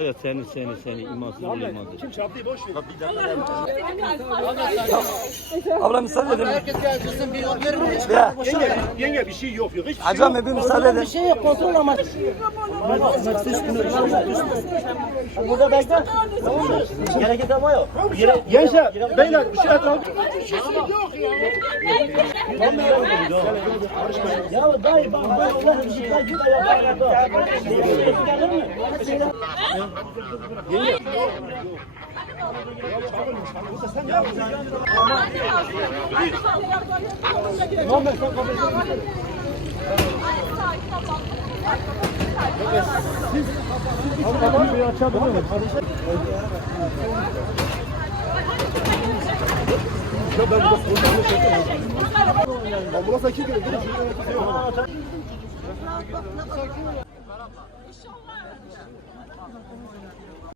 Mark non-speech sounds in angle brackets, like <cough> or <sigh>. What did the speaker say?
Ya seni seni seni imansız bir imansız. Kim çarptı boş ver. Abla müsaade ama... but... <laughs> but... edin. Herkes bir haber mi? Ya. Yenge, yenge bir şey yok hiç Acım, bir yok. Hiç Hacı amme bir müsaade edin. Bir şey yok kontrol ama. Burada bekle. Yere git ama yok. Yenge beyler bir şey atalım. Bir şey yok ya. Ya dayı bak ben Allah'ın şıkkı gibi yaparım. Ya dayı bak ben Merhaba. <laughs>